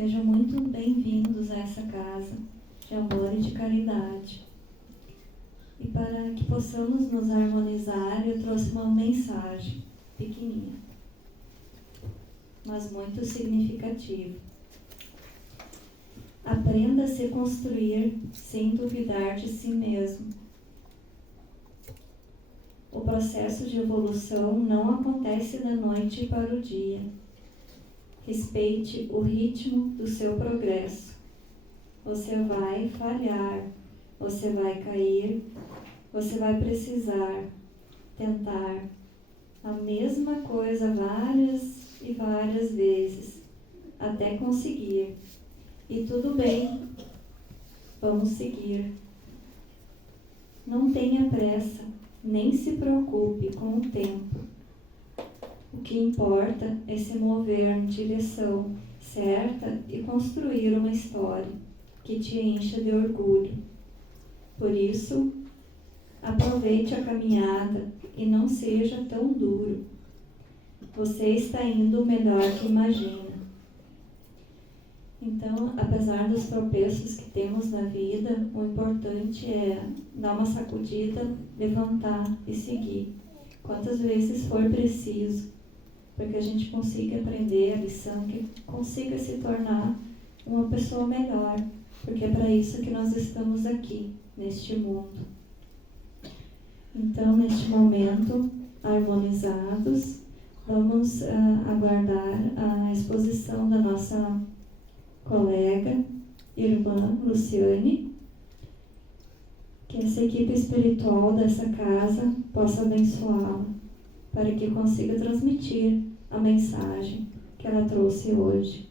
Sejam muito bem-vindos a essa casa de amor e de caridade. E para que possamos nos harmonizar, eu trouxe uma mensagem pequenininha, mas muito significativa. Aprenda a se construir sem duvidar de si mesmo. O processo de evolução não acontece da noite para o dia. Respeite o ritmo do seu progresso. Você vai falhar, você vai cair, você vai precisar tentar a mesma coisa várias e várias vezes, até conseguir. E tudo bem, vamos seguir. Não tenha pressa, nem se preocupe com o tempo. O que importa é se mover em direção certa e construir uma história que te encha de orgulho. Por isso, aproveite a caminhada e não seja tão duro. Você está indo melhor que imagina. Então, apesar dos tropeços que temos na vida, o importante é dar uma sacudida, levantar e seguir, quantas vezes for preciso, para que a gente consiga aprender a lição, que consiga se tornar uma pessoa melhor, porque é para isso que nós estamos aqui, neste mundo. Então, neste momento, harmonizados, vamos aguardar a exposição da nossa colega, irmã Luciane, que essa equipe espiritual dessa casa possa abençoá-la, para que consiga transmitir a mensagem que ela trouxe hoje.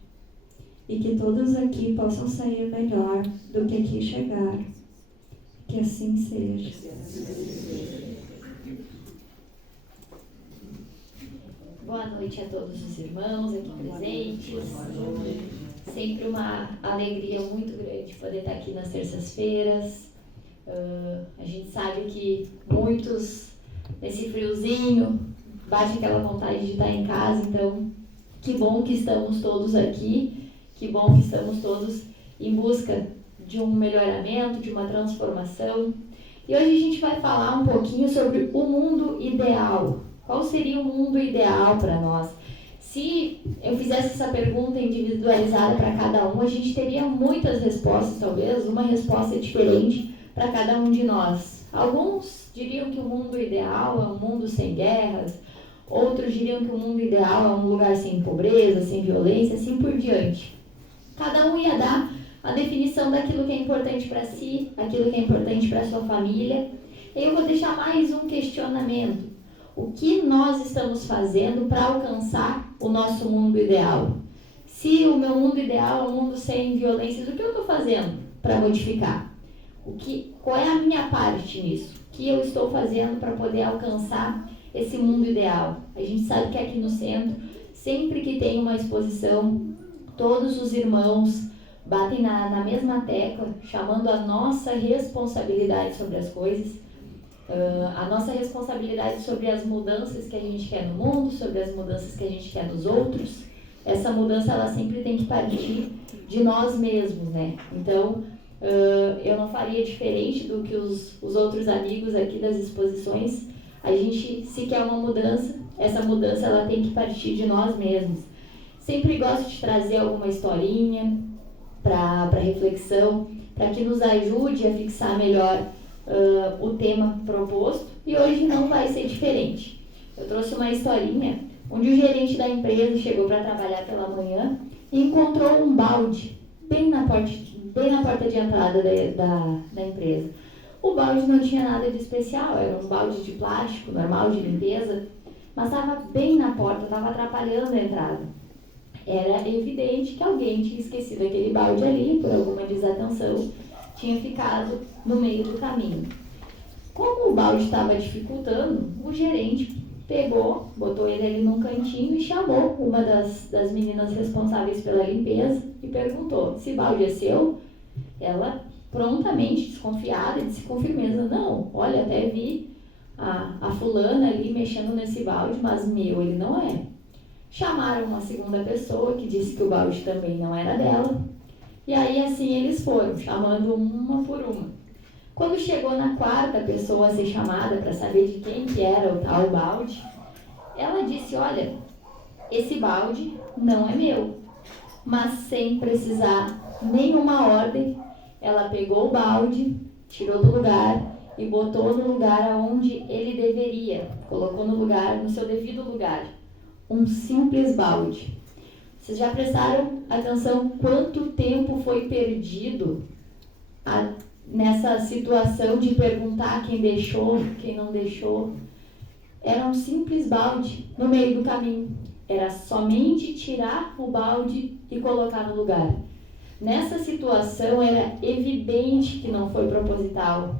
E que todos aqui possam sair melhor do que aqui chegaram. Que assim seja. Boa noite a todos os irmãos aqui presentes. Sempre uma alegria muito grande poder estar aqui nas terças-feiras. A gente sabe que muitos, nesse friozinho, bate aquela vontade de estar em casa, então que bom que estamos todos aqui, que bom que estamos todos em busca de um melhoramento, de uma transformação. E hoje a gente vai falar um pouquinho sobre o mundo ideal. Qual seria o mundo ideal para nós? Se eu fizesse essa pergunta individualizada para cada um, a gente teria muitas respostas, talvez, uma resposta diferente para cada um de nós. Alguns diriam que o mundo ideal é um mundo sem guerras, outros diriam que o mundo ideal é um lugar sem pobreza, sem violência, assim por diante. Cada um ia dar a definição daquilo que é importante para si, aquilo que é importante para a sua família. E eu vou deixar mais um questionamento. O que nós estamos fazendo para alcançar o nosso mundo ideal? Se o meu mundo ideal é um mundo sem violências, o que eu estou fazendo para modificar? Qual é a minha parte nisso? O que eu estou fazendo para poder alcançar esse mundo ideal? A gente sabe que aqui no centro, sempre que tem uma exposição, todos os irmãos batem na mesma tecla, chamando a nossa responsabilidade sobre as coisas, a nossa responsabilidade sobre as mudanças que a gente quer no mundo, sobre as mudanças que a gente quer nos outros. Essa mudança, ela sempre tem que partir de nós mesmos, né? Então, eu não faria diferente do que os outros amigos aqui das exposições. A gente, se quer uma mudança, essa mudança ela tem que partir de nós mesmos. Sempre gosto de trazer alguma historinha para reflexão, para que nos ajude a fixar melhor o tema proposto, e hoje não vai ser diferente. Eu trouxe uma historinha onde o gerente da empresa chegou para trabalhar pela manhã e encontrou um balde bem na porta de entrada da empresa. O balde não tinha nada de especial, era um balde de plástico normal de limpeza, mas estava bem na porta, estava atrapalhando a entrada. Era evidente que alguém tinha esquecido aquele balde ali, por alguma desatenção, tinha ficado no meio do caminho. Como o balde estava dificultando, o gerente pegou, botou ele ali num cantinho e chamou uma das meninas responsáveis pela limpeza e perguntou: esse balde é seu? Ela, prontamente desconfiada, disse com firmeza: não, olha, até vi a fulana ali mexendo nesse balde, mas meu ele não é. Chamaram uma segunda pessoa que disse que o balde também não era dela. E aí assim eles foram, chamando uma por uma. Quando chegou na quarta pessoa a ser chamada para saber de quem que era o tal balde, ela disse, olha, esse balde não é meu. Mas sem precisar nenhuma ordem, ela pegou o balde, tirou do lugar e botou no lugar onde ele deveria. Colocou no lugar, no seu devido lugar. Um simples balde. Vocês já prestaram atenção quanto tempo foi perdido nessa situação de perguntar quem deixou, quem não deixou? Era um simples balde no meio do caminho. Era somente tirar o balde e colocar no lugar. Nessa situação era evidente que não foi proposital.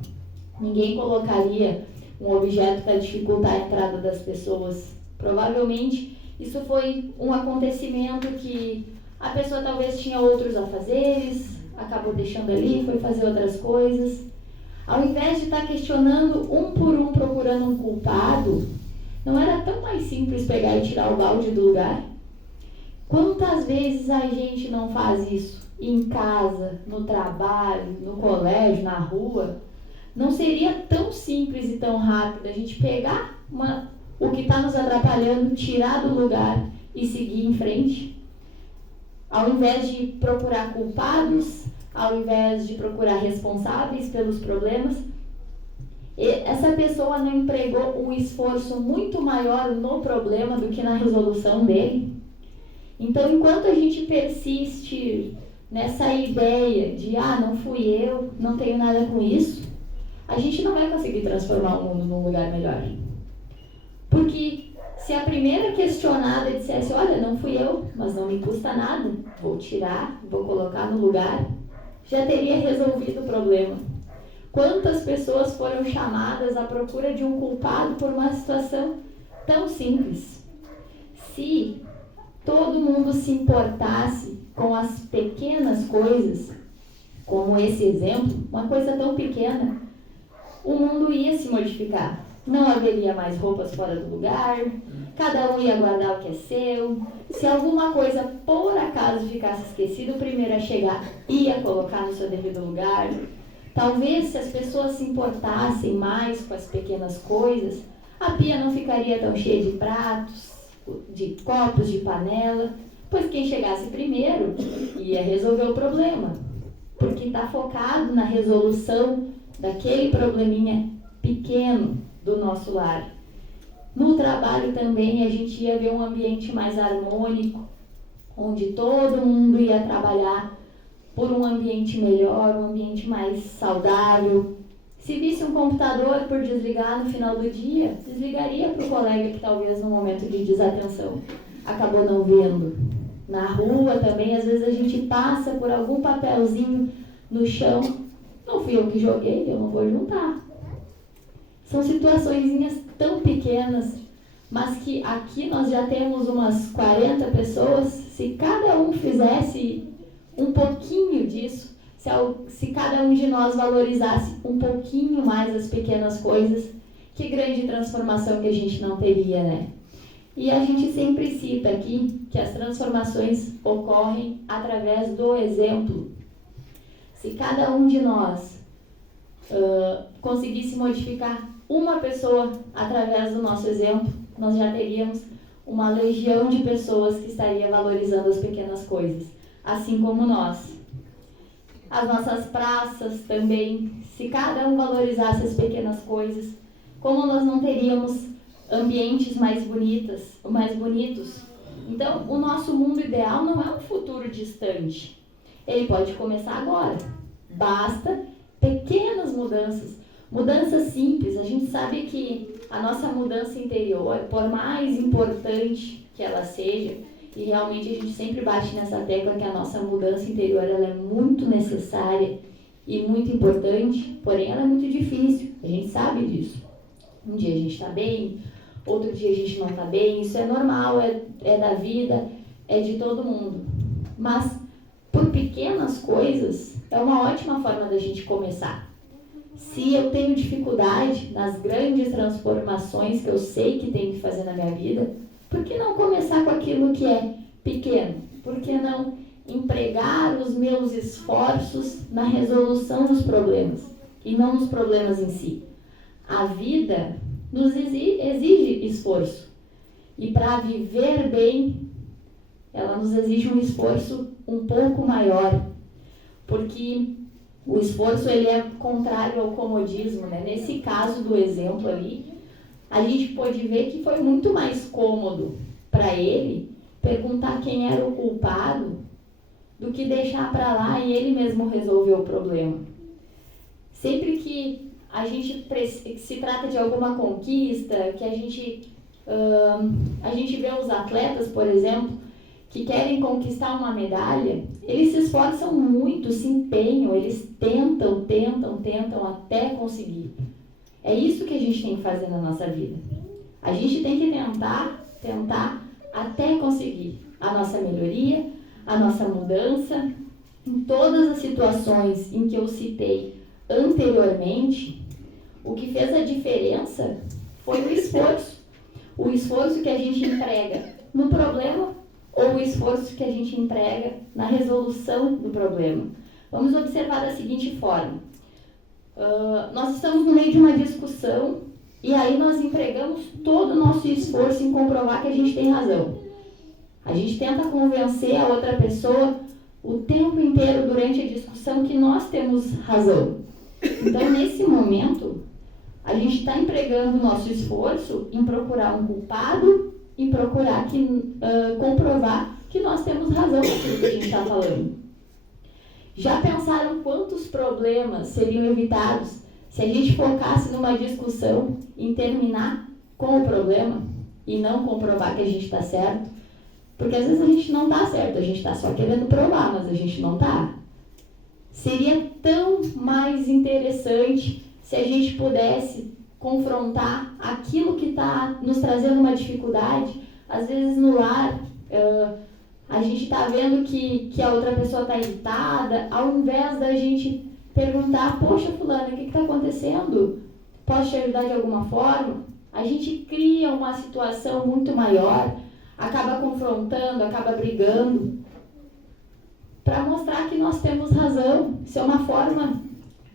Ninguém colocaria um objeto para dificultar a entrada das pessoas. Provavelmente isso foi um acontecimento que a pessoa talvez tinha outros afazeres, acabou deixando ali, foi fazer outras coisas. Ao invés de estar questionando um por um, procurando um culpado, não era tão mais simples pegar e tirar o balde do lugar? Quantas vezes a gente não faz isso? Em casa, no trabalho, no colégio, na rua? Não seria tão simples e tão rápido a gente pegar o que está nos atrapalhando, tirar do lugar e seguir em frente? Ao invés de procurar culpados, ao invés de procurar responsáveis pelos problemas, essa pessoa não empregou um esforço muito maior no problema do que na resolução dele? Então, enquanto a gente persiste nessa ideia de, não fui eu, não tenho nada com isso, a gente não vai conseguir transformar o mundo num lugar melhor. Porque se a primeira questionada dissesse, olha, não fui eu, mas não me custa nada, vou tirar, vou colocar no lugar, já teria resolvido o problema. Quantas pessoas foram chamadas à procura de um culpado por uma situação tão simples? Se todo mundo se importasse com as pequenas coisas, como esse exemplo, uma coisa tão pequena, o mundo ia se modificar. Não haveria mais roupas fora do lugar, cada um ia guardar o que é seu. Se alguma coisa por acaso ficasse esquecida, o primeiro a chegar ia colocar no seu devido lugar. Talvez se as pessoas se importassem mais com as pequenas coisas, a pia não ficaria tão cheia de pratos, de copos, de panela, pois quem chegasse primeiro ia resolver o problema, porque está focado na resolução daquele probleminha pequeno do nosso lar. No trabalho também a gente ia ver um ambiente mais harmônico, onde todo mundo ia trabalhar por um ambiente melhor, um ambiente mais saudável. Se visse um computador por desligar no final do dia, desligaria para o colega que talvez no momento de desatenção acabou não vendo. Na rua também, às vezes a gente passa por algum papelzinho no chão, não fui eu que joguei, eu não vou juntar. São situaçõezinhas tão pequenas, mas que aqui nós já temos umas 40 pessoas. Se cada um fizesse um pouquinho disso, se cada um de nós valorizasse um pouquinho mais as pequenas coisas, que grande transformação que a gente não teria, né? E a gente sempre cita aqui que as transformações ocorrem através do exemplo. Se cada um de nós conseguisse modificar uma pessoa através do nosso exemplo, nós já teríamos uma legião de pessoas que estaria valorizando as pequenas coisas, assim como nós. As nossas praças também, se cada um valorizasse as pequenas coisas, como nós não teríamos ambientes mais bonitos? Então, o nosso mundo ideal não é um futuro distante. Ele pode começar agora. Basta pequenas mudanças simples. A gente sabe que a nossa mudança interior, por mais importante que ela seja, e realmente a gente sempre bate nessa tecla que a nossa mudança interior ela é muito necessária e muito importante, porém ela é muito difícil, a gente sabe disso. Um dia a gente está bem, outro dia a gente não está bem, isso é normal, é da vida, é de todo mundo. Mas por pequenas coisas é uma ótima forma da gente começar. Se eu tenho dificuldade nas grandes transformações que eu sei que tenho que fazer na minha vida, Por que não começar com aquilo que é pequeno? Por que não empregar os meus esforços na resolução dos problemas e não nos problemas em si? A vida nos exige esforço. E para viver bem, ela nos exige um esforço um pouco maior. Porque o esforço ele é contrário ao comodismo, né? Nesse caso do exemplo ali, a gente pode ver que foi muito mais cômodo para ele perguntar quem era o culpado do que deixar para lá e ele mesmo resolver o problema. Sempre que a gente se trata de alguma conquista, que a gente vê os atletas, por exemplo, que querem conquistar uma medalha, eles se esforçam muito, se empenham, eles tentam até conseguir. É isso que a gente tem que fazer na nossa vida. A gente tem que tentar até conseguir a nossa melhoria, a nossa mudança. Em todas as situações em que eu citei anteriormente, o que fez a diferença foi o esforço. O esforço que a gente emprega no problema ou o esforço que a gente emprega na resolução do problema. Vamos observar da seguinte forma. Nós estamos no meio de uma discussão e aí nós empregamos todo o nosso esforço em comprovar que a gente tem razão. A gente tenta convencer a outra pessoa o tempo inteiro durante a discussão que nós temos razão. Então, nesse momento, a gente está empregando o nosso esforço em procurar um culpado, em procurar comprovar que nós temos razão naquilo que a gente está falando. Já pensaram quantos problemas seriam evitados se a gente focasse numa discussão em terminar com o problema e não comprovar que a gente está certo? Porque às vezes a gente não está certo, a gente está só querendo provar, mas a gente não está. Seria tão mais interessante se a gente pudesse confrontar aquilo que está nos trazendo uma dificuldade. Às vezes no lar, a gente está vendo que a outra pessoa está irritada, ao invés da gente perguntar, poxa fulana, o que está acontecendo? Posso te ajudar de alguma forma? A gente cria uma situação muito maior, acaba confrontando, acaba brigando, para mostrar que nós temos razão. Isso é uma forma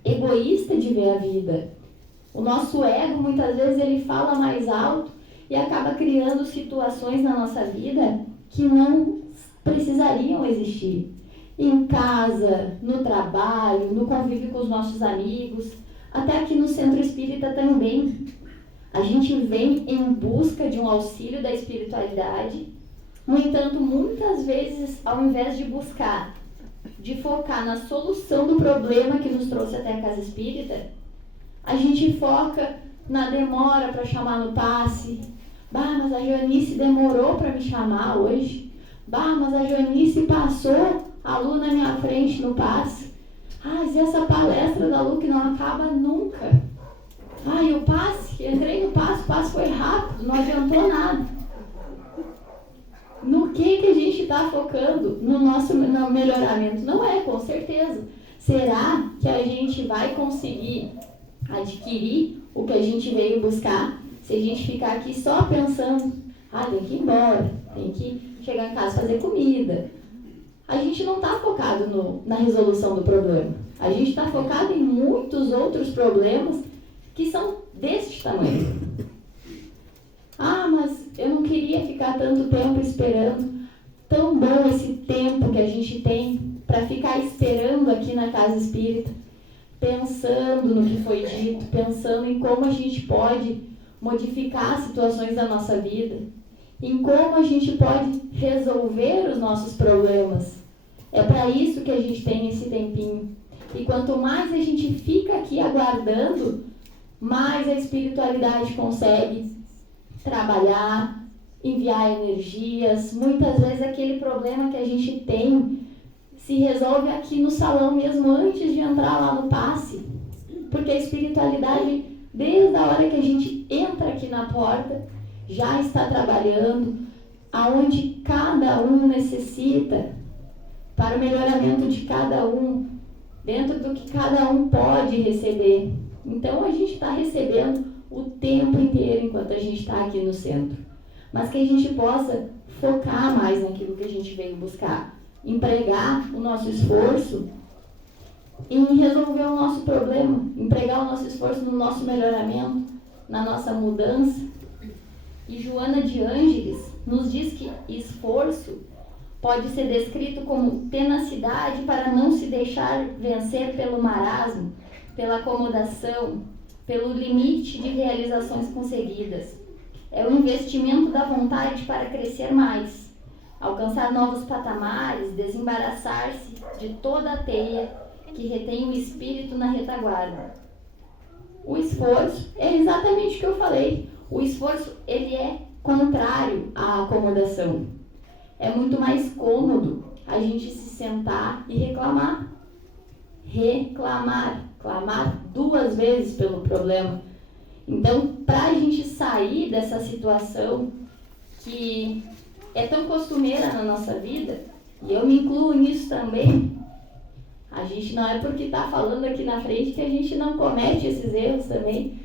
egoísta de ver a vida. O nosso ego, muitas vezes, ele fala mais alto e acaba criando situações na nossa vida que não precisariam existir. Em casa, no trabalho, no convívio com os nossos amigos, até aqui no Centro Espírita também. A gente vem em busca de um auxílio da espiritualidade. No entanto, muitas vezes, ao invés de buscar, de focar na solução do problema que nos trouxe até a casa espírita, a gente foca na demora para chamar no passe. Mas a Joanice demorou para me chamar hoje. Mas a Joanice passou a Lu na minha frente no passe. E essa palestra da Lu que não acaba nunca. E o passe, entrei no passe, o passe foi rápido, não adiantou nada. No que a gente está focando? No nosso melhoramento? Não é, com certeza. Será que a gente vai conseguir adquirir o que a gente veio buscar se a gente ficar aqui só pensando, tem que ir embora, tem que chegar em casa e fazer comida? A gente não está focado na resolução do problema. A gente está focado em muitos outros problemas que são deste tamanho. Mas eu não queria ficar tanto tempo esperando. Tão bom esse tempo que a gente tem para ficar esperando aqui na casa espírita, pensando no que foi dito, pensando em como a gente pode modificar as situações da nossa vida, em como a gente pode resolver os nossos problemas. É para isso que a gente tem esse tempinho. E quanto mais a gente fica aqui aguardando, mais a espiritualidade consegue trabalhar, enviar energias. Muitas vezes aquele problema que a gente tem se resolve aqui no salão mesmo, antes de entrar lá no passe. Porque a espiritualidade, desde a hora que a gente entra aqui na porta, já está trabalhando aonde cada um necessita, para o melhoramento de cada um, dentro do que cada um pode receber. Então a gente está recebendo o tempo inteiro enquanto a gente está aqui no centro. mas que a gente possa focar mais naquilo que a gente veio buscar, empregar o nosso esforço em resolver o nosso problema, empregar o nosso esforço no nosso melhoramento, na nossa mudança. E Joana de Ângeles nos diz que esforço pode ser descrito como tenacidade para não se deixar vencer pelo marasmo, pela acomodação, pelo limite de realizações conseguidas. É o investimento da vontade para crescer mais, alcançar novos patamares, desembaraçar-se de toda a teia que retém o espírito na retaguarda. O esforço é exatamente o que eu falei. O esforço, ele é contrário à acomodação. É muito mais cômodo a gente se sentar e reclamar. Clamar 2 vezes pelo problema. Então, para a gente sair dessa situação que é tão costumeira na nossa vida, e eu me incluo nisso também, a gente não é porque está falando aqui na frente que a gente não comete esses erros também.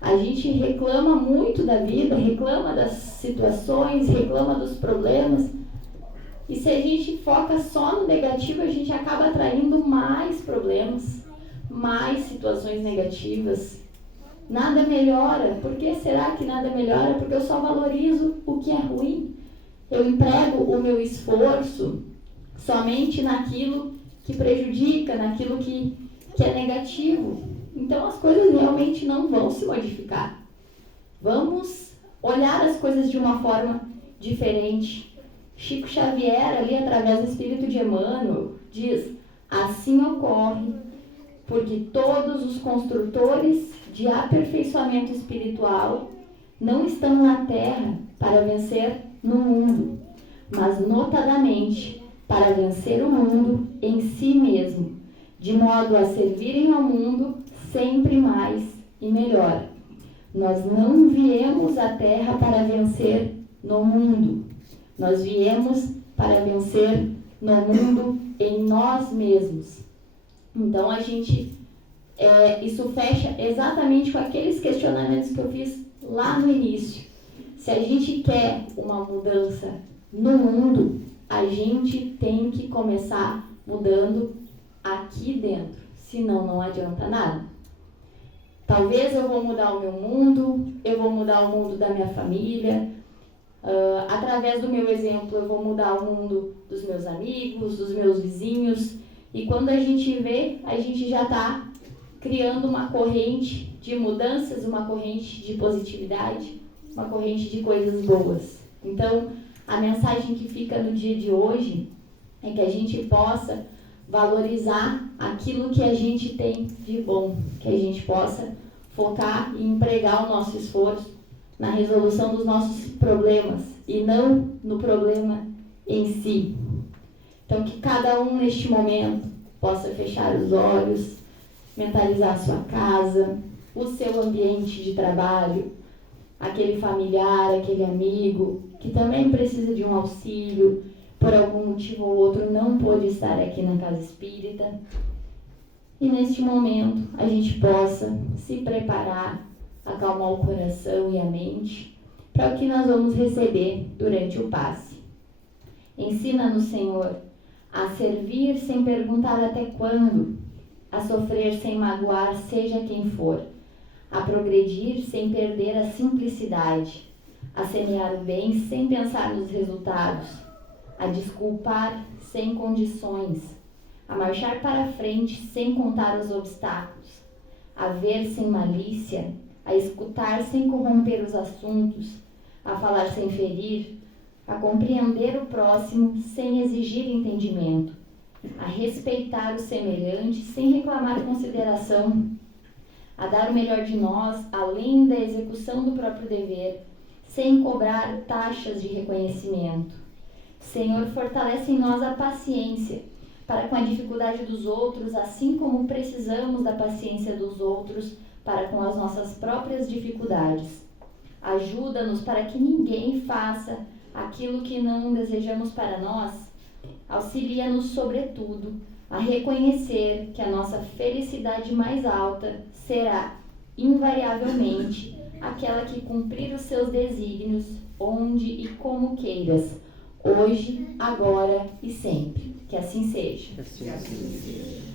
A gente reclama muito da vida, reclama das situações, reclama dos problemas. E se a gente foca só no negativo, a gente acaba atraindo mais problemas, mais situações negativas. Nada melhora. Por que será que nada melhora? Porque eu só valorizo o que é ruim. Eu emprego o meu esforço somente naquilo que prejudica, naquilo que é negativo. Então as coisas realmente não vão se modificar. Vamos olhar as coisas de uma forma diferente. Chico Xavier, ali através do Espírito de Emmanuel, diz: assim ocorre porque todos os construtores de aperfeiçoamento espiritual não estão na terra para vencer no mundo, mas notadamente para vencer o mundo em si mesmo, de modo a servirem ao mundo sempre mais e melhor. Nós não viemos à terra para vencer no mundo. Nós viemos para vencer no mundo em nós mesmos. Então isso fecha exatamente com aqueles questionamentos que eu fiz lá no início. Se a gente quer uma mudança no mundo, a gente tem que começar mudando aqui dentro, senão não adianta nada. Talvez eu vou mudar o meu mundo, eu vou mudar o mundo da minha família, através do meu exemplo eu vou mudar o mundo dos meus amigos, dos meus vizinhos, e quando a gente vê, a gente já está criando uma corrente de mudanças, uma corrente de positividade, uma corrente de coisas boas. Então, a mensagem que fica no dia de hoje é que a gente possa valorizar aquilo que a gente tem de bom, que a gente possa focar e empregar o nosso esforço na resolução dos nossos problemas e não no problema em si. Então, que cada um neste momento possa fechar os olhos, mentalizar a sua casa, o seu ambiente de trabalho, aquele familiar, aquele amigo que também precisa de um auxílio, por algum motivo ou outro não pôde estar aqui na casa espírita. E neste momento a gente possa se preparar, acalmar o coração e a mente para o que nós vamos receber durante o passe. Ensina-nos, Senhor, a servir sem perguntar até quando, a sofrer sem magoar seja quem for, a progredir sem perder a simplicidade, a semear o bem sem pensar nos resultados, a desculpar sem condições, a marchar para frente sem contar os obstáculos, a ver sem malícia, a escutar sem corromper os assuntos, a falar sem ferir, a compreender o próximo sem exigir entendimento, a respeitar o semelhante sem reclamar consideração, a dar o melhor de nós além da execução do próprio dever, sem cobrar taxas de reconhecimento. Senhor, fortalece em nós a paciência, para com a dificuldade dos outros, assim como precisamos da paciência dos outros para com as nossas próprias dificuldades. Ajuda-nos para que ninguém faça aquilo que não desejamos para nós. Auxilia-nos, sobretudo, a reconhecer que a nossa felicidade mais alta será, invariavelmente, aquela que cumprir os seus desígnios onde e como queiras, hoje, agora e sempre. Que assim seja. Que assim seja.